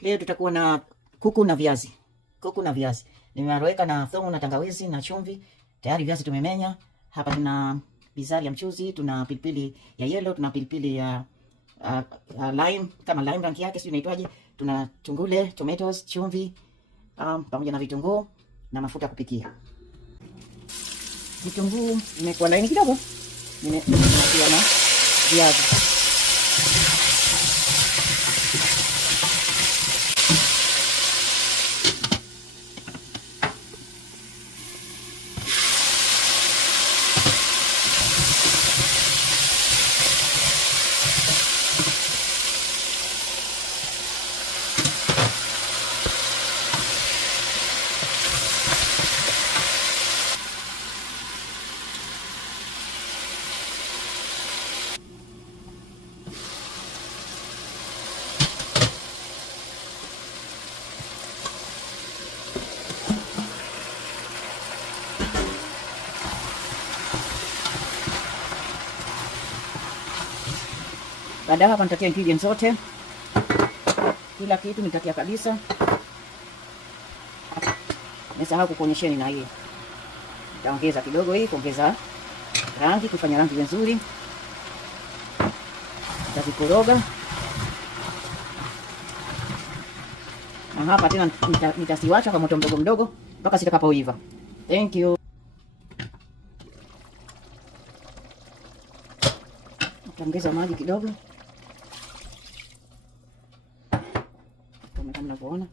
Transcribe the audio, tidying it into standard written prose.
Leo tutakuwa na kuku na viazi. Kuku na viazi. Nimearoweka na thomu na tangawizi na chumvi. Tayari viazi tumemenya. Hapa tuna bizari ya mchuzi, tuna pilipili ya yellow, tuna pilipili ya lime, kama lime rangi yake sio inaitwaje. Tuna tungule, tomatoes, chumvi, pamoja na vitunguu na mafuta kupikia. Vitunguu imekuwa laini kidogo. Nimetia na viazi. Baada hapa nitatia ingredients zote. Kila kitu nitatia kabisa. Nimesahau kukuonyesheni na hii. Nitaongeza kidogo hii kuongeza rangi, kufanya rangi nzuri. Nitazikoroga. Na hapa tena nitasiwacha kwa moto mdogo mdogo mpaka zitakapoiva. Thank you. Nitaongeza maji kidogo. Kama mnavyoona.